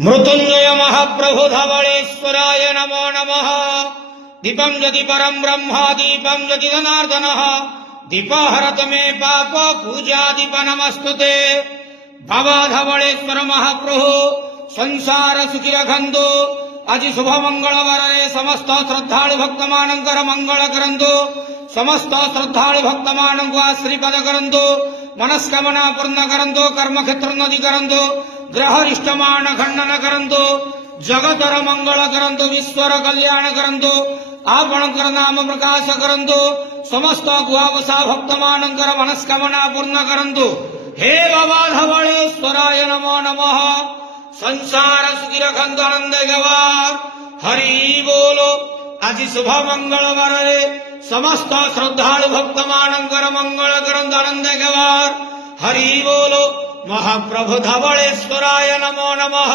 मृत्युंजय महाप्रभु धवलेश्वराय नमो नमः। दीपं यदि परं ब्रह्म दीपं यदि जनार्दनः दीपहरत मे पाप पूजा दीप नमस्तुते। बाबा धवलेश्वर महाप्रभु संसार सुखी रखंतु। आज शुभ मंगलवार समस्त श्रद्धालु भक्त मानकर मंगल करंतु। समस्त श्रद्धालु भक्त मानक आशीर्वाद करंतु। मनस्कामना पूर्ण करंतु। कर्म क्षेत्र नदी करंतु। ग्रह इष्टमान खंडन करंतु। जगतर मंगल करंतु। विश्वर कल्याण करंतु। आपणकर नाम प्रकाश करंतु। समस्त गुआवसा भक्त मानकर मनस्कामना पूर्ण करंतु। हे बाबा धवलेश्वराय नमो नमः। संसार सुखी रखंतु आनंद गवार हरि बोलो। आज शुभ मंगलवार समस्त श्रद्धालु भक्त मानकर मंगल करंतु आनंद गवार हरि बोलो। महाप्रभु धवलेश्वराय नमो नमः।